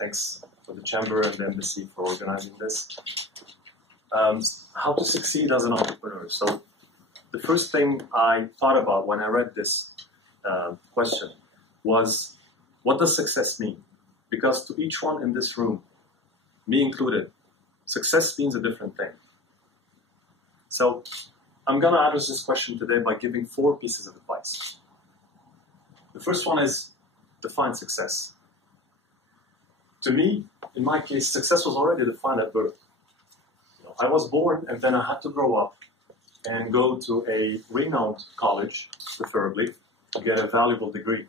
Thanks for the Chamber and the Embassy for organizing this. How to succeed as an entrepreneur. So the first thing I thought about when I read this question was, what does success mean? Because to each one in this room, me included, success means a different thing. So I'm going to address this question today by giving 4 pieces of advice. The first one is define success. To me, in my case, success was already defined at birth. I was born and then I had to grow up and go to a renowned college, preferably, to get a valuable degree.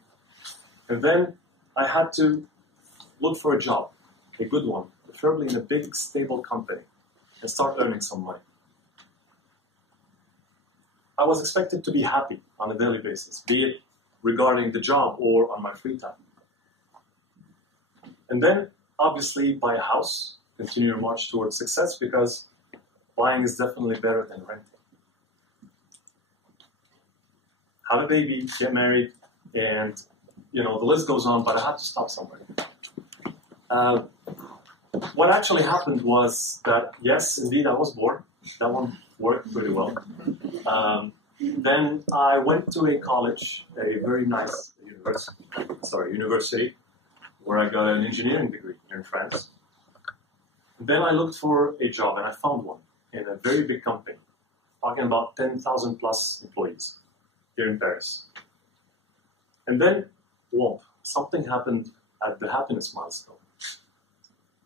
And then I had to look for a job, a good one, preferably in a big, stable company, and start earning some money. I was expected to be happy on a daily basis, be it regarding the job or on my free time. And then, obviously, buy a house, continue your march towards success, because buying is definitely better than renting. Have a baby, get married, and the list goes on, but I had to stop somewhere. What actually happened was that, yes, indeed, I was bored. That one worked pretty well. Then I went to a college, a very nice university, where I got an engineering degree here in France. Then I looked for a job, and I found one in a very big company, talking about 10,000 plus employees here in Paris. And then, whoa, something happened at the happiness milestone.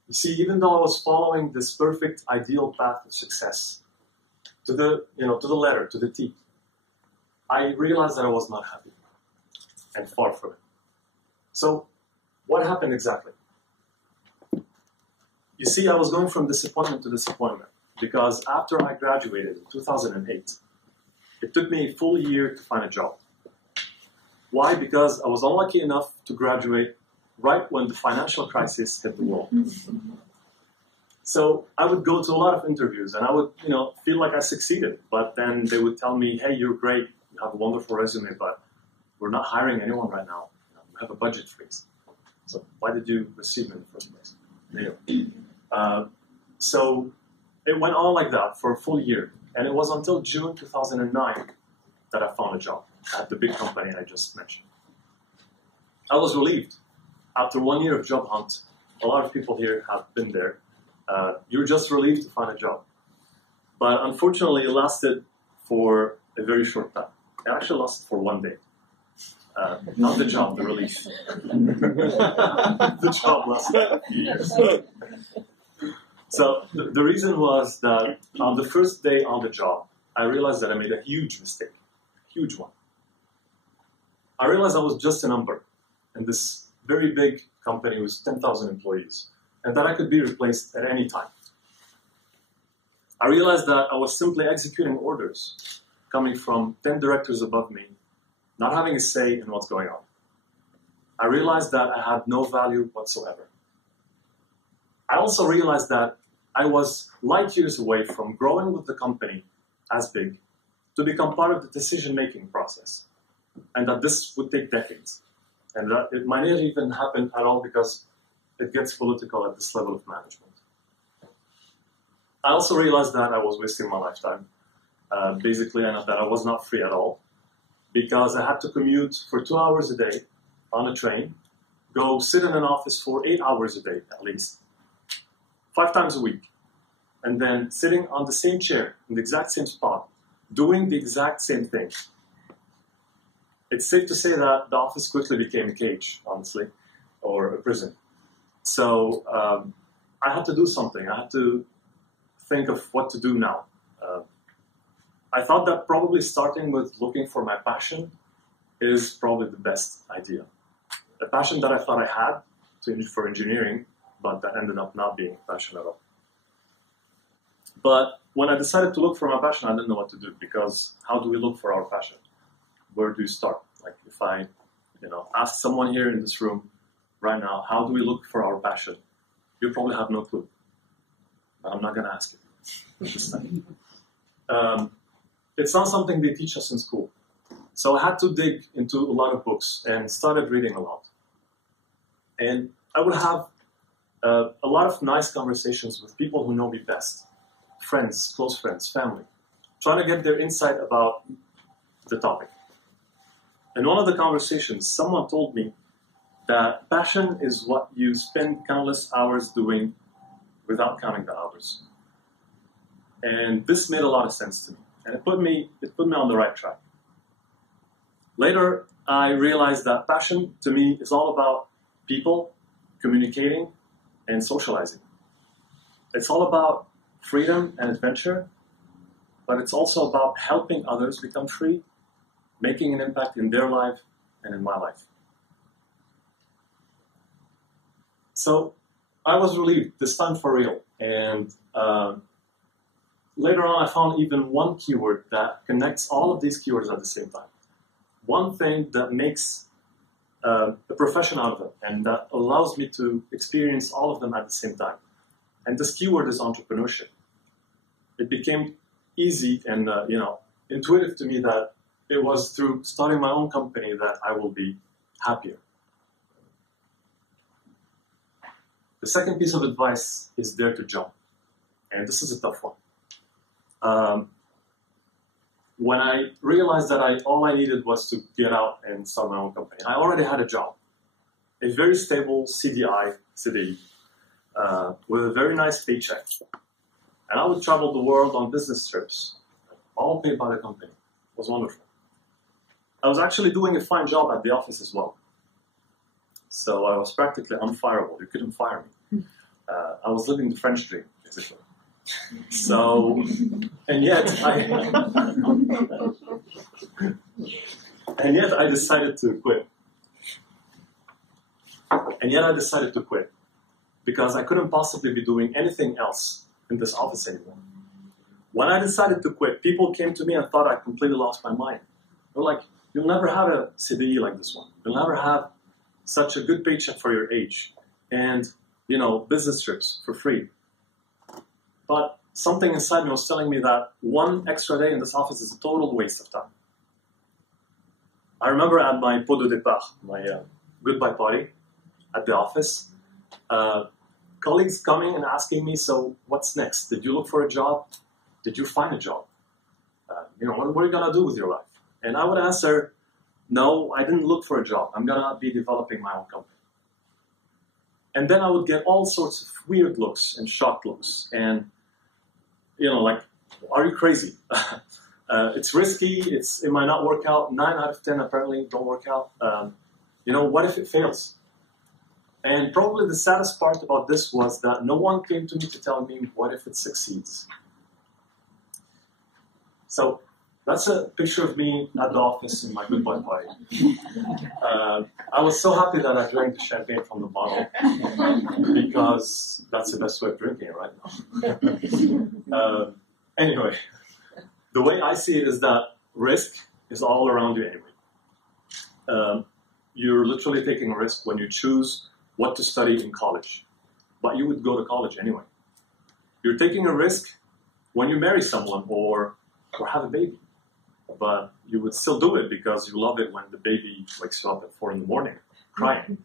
You see, even though I was following this perfect, ideal path of success, to the letter, to the T, I realized that I was not happy, and far from it. So, what happened exactly? You see, I was going from disappointment to disappointment, because after I graduated in 2008, it took me a full year to find a job. Why? Because I was unlucky enough to graduate right when the financial crisis hit the world. So I would go to a lot of interviews, and I would, feel like I succeeded. But then they would tell me, hey, you're great, you have a wonderful resume, but we're not hiring anyone right now. We have a budget freeze. So why did you receive me in the first place? Anyway. So it went on like that for a full year. And it was until June 2009 that I found a job at the big company I just mentioned. I was relieved. After 1 year of job hunt, a lot of people here have been there. You're just relieved to find a job. But unfortunately, it lasted for a very short time. It actually lasted for 1 day. Not the job, the release. The job lasted a few years. So the reason was that on the first day on the job, I realized that I made a huge mistake, huge one. I realized I was just a number in this very big company with 10,000 employees, and that I could be replaced at any time. I realized that I was simply executing orders coming from 10 directors above me, not having a say in what's going on. I realized that I had no value whatsoever. I also realized that I was light years away from growing with the company as big to become part of the decision-making process, and that this would take decades, and that it might not even happen at all because it gets political at this level of management. I also realized that I was wasting my lifetime, basically, and that I was not free at all, because I had to commute for 2 hours a day on a train, go sit in an office for 8 hours a day at least, 5 times a week, and then sitting on the same chair in the exact same spot, doing the exact same thing. It's safe to say that the office quickly became a cage, honestly, or a prison. So I had to do something. I had to think of what to do now. I thought that probably starting with looking for my passion is probably the best idea. A passion that I thought I had for engineering, but that ended up not being a passion at all. But when I decided to look for my passion, I didn't know what to do, because how do we look for our passion? Where do you start? Like if I, ask someone here in this room right now, how do we look for our passion? You probably have no clue. But I'm not going to ask you this time. It's not something they teach us in school. So I had to dig into a lot of books and started reading a lot. And I would have a lot of nice conversations with people who know me best, friends, close friends, family, trying to get their insight about the topic. In one of the conversations, someone told me that passion is what you spend countless hours doing without counting the hours. And this made a lot of sense to me, and it put me on the right track. Later, I realized that passion to me is all about people, communicating, and socializing. It's all about freedom and adventure, but it's also about helping others become free, making an impact in their life and in my life. So I was relieved, this time for real. And later on, I found even one keyword that connects all of these keywords at the same time. One thing that makes a profession out of it, and that allows me to experience all of them at the same time. And this keyword is entrepreneurship. It became easy and intuitive to me that it was through starting my own company that I will be happier. The second piece of advice is dare to jump. And this is a tough one. When I realized that all I needed was to get out and start my own company, I already had a job, a very stable CDI, with a very nice paycheck. And I would travel the world on business trips, all paid by the company. It was wonderful. I was actually doing a fine job at the office as well. So I was practically unfireable. You couldn't fire me. I was living the French dream, basically. So, and yet I decided to quit. Because I couldn't possibly be doing anything else in this office anymore. When I decided to quit, people came to me and thought I completely lost my mind. They were like, you'll never have a CDE like this one. You'll never have such a good paycheck for your age. And, business trips for free. But something inside me was telling me that one extra day in this office is a total waste of time. I remember at my pot de départ, my goodbye party at the office, colleagues coming and asking me, so what's next? Did you look for a job? Did you find a job? What are you going to do with your life? And I would answer, no, I didn't look for a job. I'm going to be developing my own company. And then I would get all sorts of weird looks and shocked looks. And, like, are you crazy? It's risky. It might not work out. 9 out of 10 apparently don't work out. What if it fails? And probably the saddest part about this was that no one came to me to tell me, what if it succeeds? So that's a picture of me at the office in my goodbye party. I was so happy that I drank the champagne from the bottle because that's the best way of drinking it right now. Anyway, the way I see it is that risk is all around you anyway. You're literally taking a risk when you choose what to study in college, but you would go to college anyway. You're taking a risk when you marry someone or have a baby, but you would still do it because you love it when the baby wakes you up at 4 a.m. crying.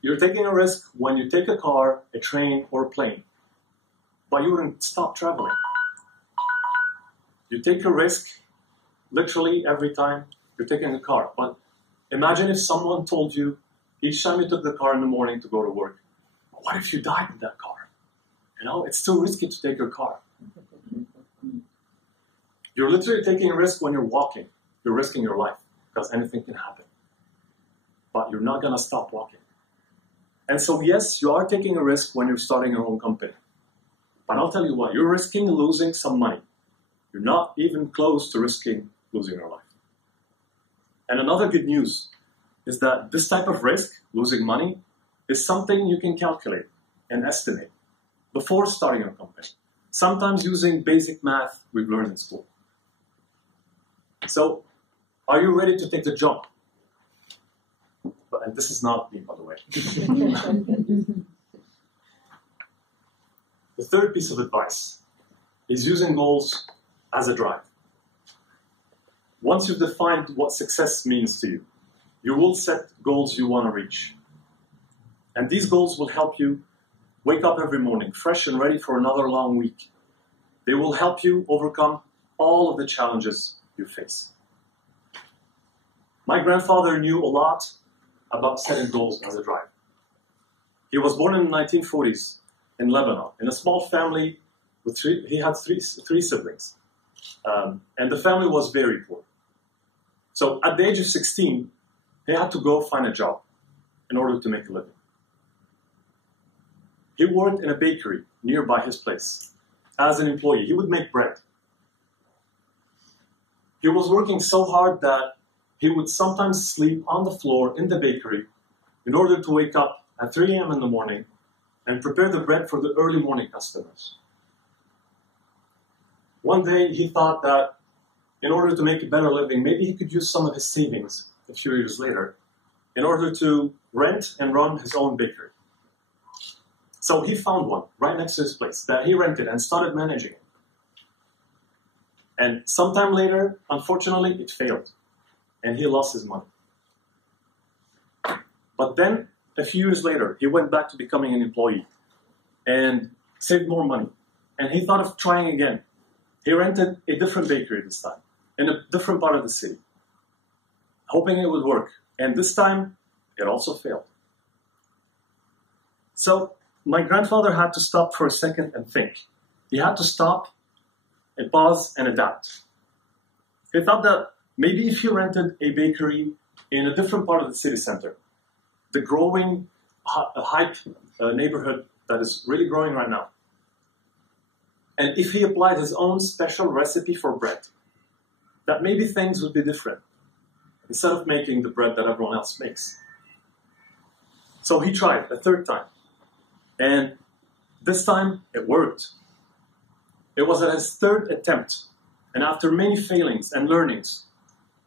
You're taking a risk when you take a car, a train, or a plane, but you wouldn't stop traveling. You take a risk literally every time you're taking a car, but imagine if someone told you each time you took the car in the morning to go to work, what if you died in that car? It's too risky to take your car. You're literally taking a risk when you're walking. You're risking your life because anything can happen. But you're not going to stop walking. And so, yes, you are taking a risk when you're starting your own company. But I'll tell you what, you're risking losing some money. You're not even close to risking losing your life. And another good news is that this type of risk, losing money, is something you can calculate and estimate before starting your company. Sometimes using basic math we've learned in school. So, are you ready to take the jump? And this is not me, by the way. The third piece of advice is using goals as a drive. Once you've defined what success means to you, you will set goals you want to reach. And these goals will help you wake up every morning fresh and ready for another long week. They will help you overcome all of the challenges you face. My grandfather knew a lot about setting goals as a driver. He was born in the 1940s in Lebanon, in a small family. He had three siblings, and the family was very poor. So at the age of 16, he had to go find a job in order to make a living. He worked in a bakery nearby his place as an employee. He would make bread. He was working so hard that he would sometimes sleep on the floor in the bakery in order to wake up at 3 a.m. in the morning and prepare the bread for the early morning customers. One day he thought that in order to make a better living, maybe he could use some of his savings a few years later in order to rent and run his own bakery. So he found one right next to his place that he rented and started managing it. And sometime later, unfortunately, it failed and he lost his money. But then, a few years later, he went back to becoming an employee and saved more money. And he thought of trying again. He rented a different bakery this time, in a different part of the city, hoping it would work. And this time, it also failed. So, my grandfather had to stop for a second and think. He had to stop and pause and adapt. He thought that maybe if he rented a bakery in a different part of the city center, the growing, hype neighborhood that is really growing right now, and if he applied his own special recipe for bread, that maybe things would be different, instead of making the bread that everyone else makes. So he tried a third time, and this time it worked. It was at his third attempt, and after many failings and learnings,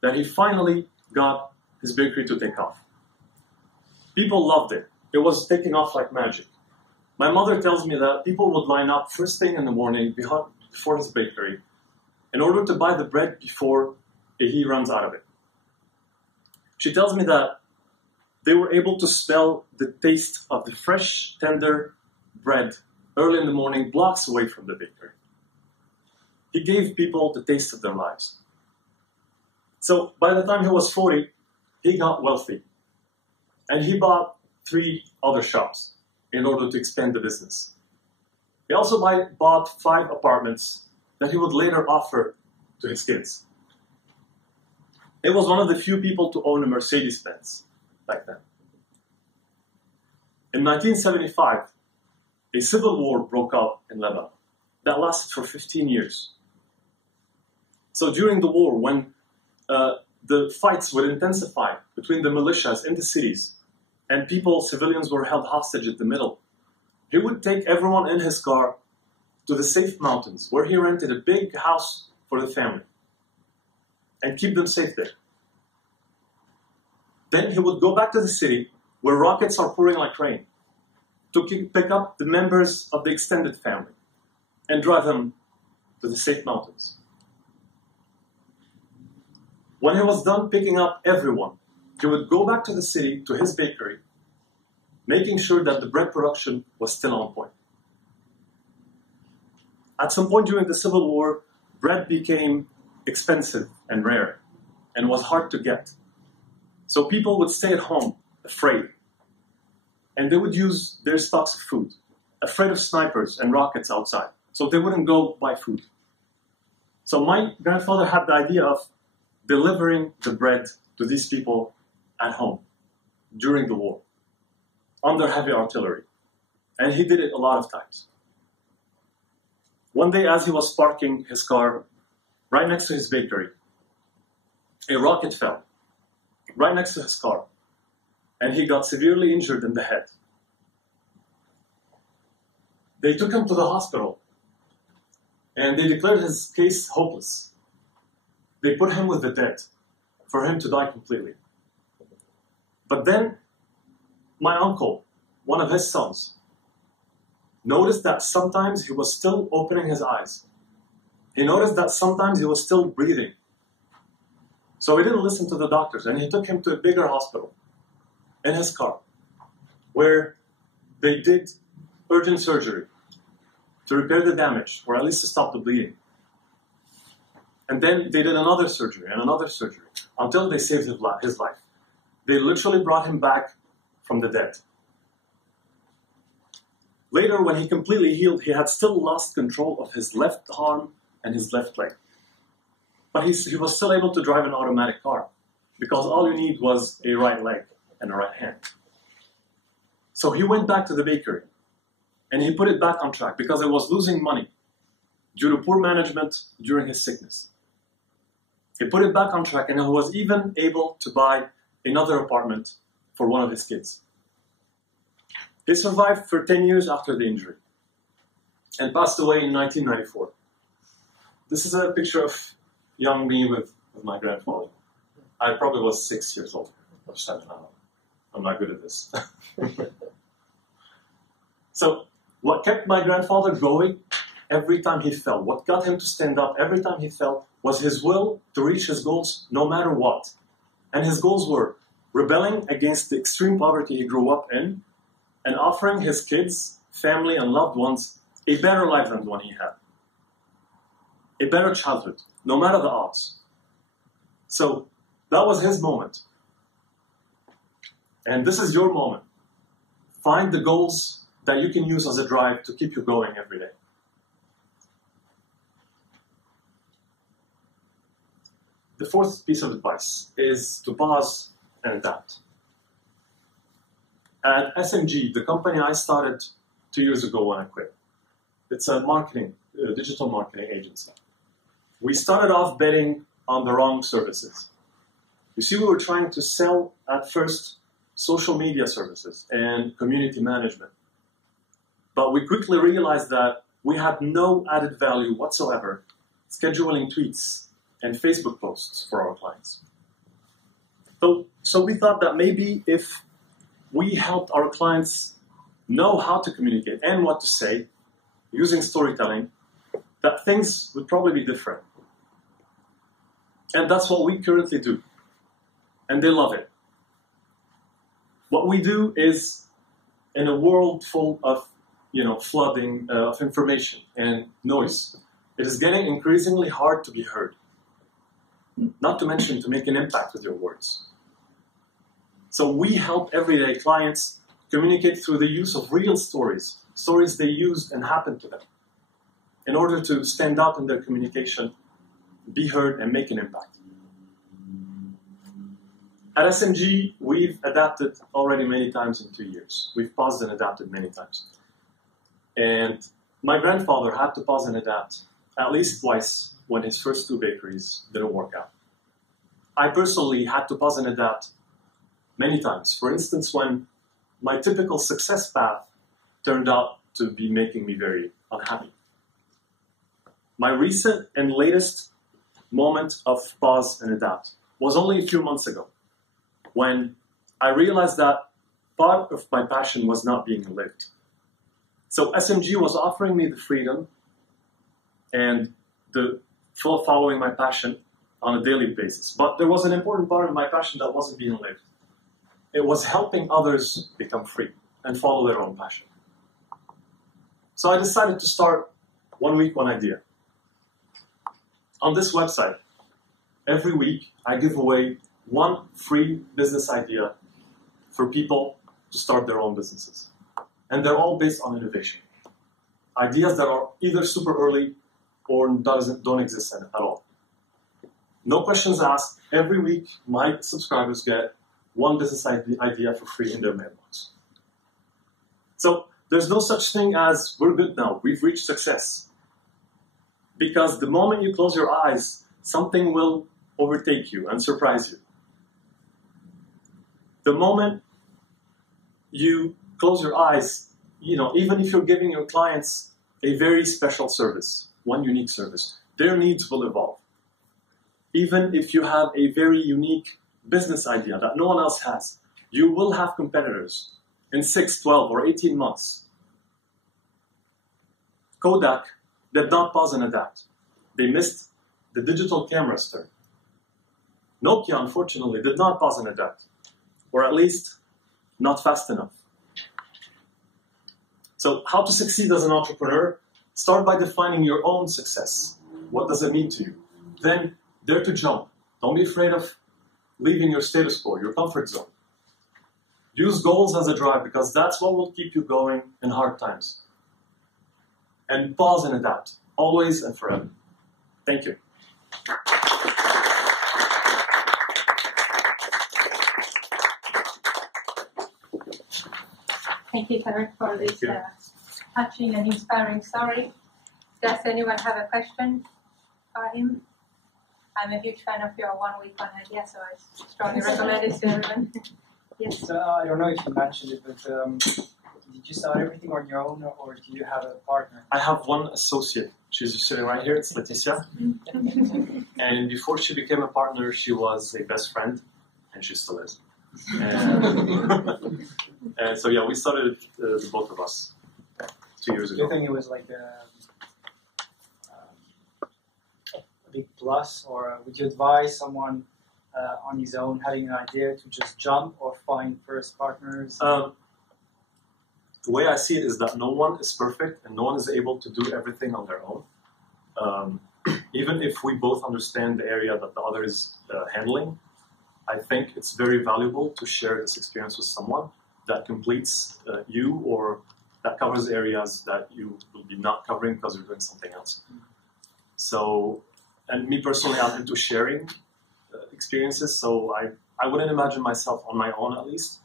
that he finally got his bakery to take off. People loved it. It was taking off like magic. My mother tells me that people would line up first thing in the morning before his bakery in order to buy the bread before he runs out of it. She tells me that they were able to smell the taste of the fresh, tender bread early in the morning, blocks away from the bakery. He gave people the taste of their lives. So by the time he was 40, he got wealthy. And he bought 3 other shops in order to expand the business. He also bought 5 apartments that he would later offer to his kids. He was one of the few people to own a Mercedes-Benz back then. In 1975, a civil war broke out in Lebanon that lasted for 15 years. So during the war, when the fights would intensify between the militias in the cities, and civilians were held hostage in the middle, he would take everyone in his car to the safe mountains, where he rented a big house for the family, and keep them safe there. Then he would go back to the city, where rockets are pouring like rain, to pick up the members of the extended family, and drive them to the safe mountains. When he was done picking up everyone, he would go back to the city, to his bakery, making sure that the bread production was still on point. At some point during the Civil War, bread became expensive and rare, and was hard to get. So people would stay at home, afraid, and they would use their stocks of food, afraid of snipers and rockets outside, so they wouldn't go buy food. So my grandfather had the idea of delivering the bread to these people at home during the war, under heavy artillery. And he did it a lot of times. One day, as he was parking his car right next to his bakery, a rocket fell right next to his car, and he got severely injured in the head. They took him to the hospital, and they declared his case hopeless. They put him with the dead, for him to die completely. But then, my uncle, one of his sons, noticed that sometimes he was still opening his eyes. He noticed that sometimes he was still breathing. So he didn't listen to the doctors, and he took him to a bigger hospital in his car, where They did urgent surgery to repair the damage, or at least to stop the bleeding. And then they did another surgery and another surgery until they saved his life. They literally brought him back from the dead. Later, when he completely healed, he had still lost control of his left arm and his left leg. But he was still able to drive an automatic car because all you need was a right leg and a right hand. So he went back to the bakery and he put it back on track because it was losing money due to poor management during his sickness. He put it back on track and he was even able to buy another apartment for one of his kids. He survived for 10 years after the injury and passed away in 1994. This is a picture of young me with my grandfather. I probably was 6 years old or 7, I don't know. I'm not good at this. So what kept my grandfather going every time he fell, what got him to stand up every time he fell, was his will to reach his goals no matter what. And his goals were rebelling against the extreme poverty he grew up in and offering his kids, family, and loved ones a better life than the one he had. A better childhood, no matter the odds. So that was his moment. And this is your moment. Find the goals that you can use as a drive to keep you going every day. The fourth piece of advice is to pause and adapt. At SMG, the company I started 2 years ago when I quit, it's a digital marketing agency. We started off betting on the wrong services. You see, we were trying to sell at first social media services and community management. But we quickly realized that we had no added value whatsoever scheduling tweets and Facebook posts for our clients. So we thought that maybe if we helped our clients know how to communicate and what to say using storytelling, that things would probably be different. And that's what we currently do. And they love it. What we do is, in a world full of flooding of information and noise, it is getting increasingly hard to be heard. Not to mention to make an impact with your words. So we help everyday clients communicate through the use of real stories, stories they used and happened to them, in order to stand out in their communication, be heard, and make an impact. At SMG, we've adapted already many times in 2 years. We've paused and adapted many times. And my grandfather had to pause and adapt at least twice when his first 2 bakeries didn't work out. I personally had to pause and adapt many times. For instance, when my typical success path turned out to be making me very unhappy. My recent and latest moment of pause and adapt was only a few months ago, when I realized that part of my passion was not being lived. So SMG was offering me the freedom and the full following my passion on a daily basis. But there was an important part of my passion that wasn't being lived. It was helping others become free and follow their own passion. So I decided to start 1 week, 1 idea. On this website, every week I give away 1 free business idea for people to start their own businesses. And they're all based on innovation. Ideas that are either super early or don't exist at all. No questions asked. Every week, my subscribers get 1 business idea for free in their mailbox. So there's no such thing as, we're good now, we've reached success. Because the moment you close your eyes, something will overtake you and surprise you. The moment you close your eyes, even if you're giving your clients a very special service, one unique service, their needs will evolve. Even if you have a very unique business idea that no one else has, you will have competitors in 6, 12, or 18 months. Kodak did not pause and adapt. They missed the digital camera's turn. Nokia, unfortunately, did not pause and adapt, or at least not fast enough. So how to succeed as an entrepreneur? Start by defining your own success. What does it mean to you? Then dare to jump. Don't be afraid of leaving your status quo, your comfort zone. Use goals as a drive because that's what will keep you going in hard times. And pause and adapt, always and forever. Thank you. Thank you, Tarek, for this touching and inspiring story. Does anyone have a question for him? I'm a huge fan of your 1 week on idea, so I strongly recommend it to everyone. Yes. So, I don't know if you mentioned it, but did you start everything on your own, or do you have a partner? I have one associate. She's sitting right here. It's Leticia. And before she became a partner, she was a best friend, and she still is. And so, yeah, we started the both of us 2 years Do ago. you think it was like a big plus, or would you advise someone on his own having an idea to just jump or find first partners? The way I see it is that no one is perfect and no one is able to do everything on their own. Even if we both understand the area that the other is handling, I think it's very valuable to share this experience with someone that completes you or that covers areas that you will be not covering because you're doing something else. So, and me personally, I'm into sharing experiences, so I wouldn't imagine myself on my own at least,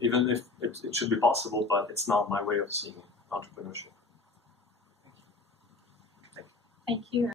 even if it should be possible, but it's not my way of seeing entrepreneurship. Thank you.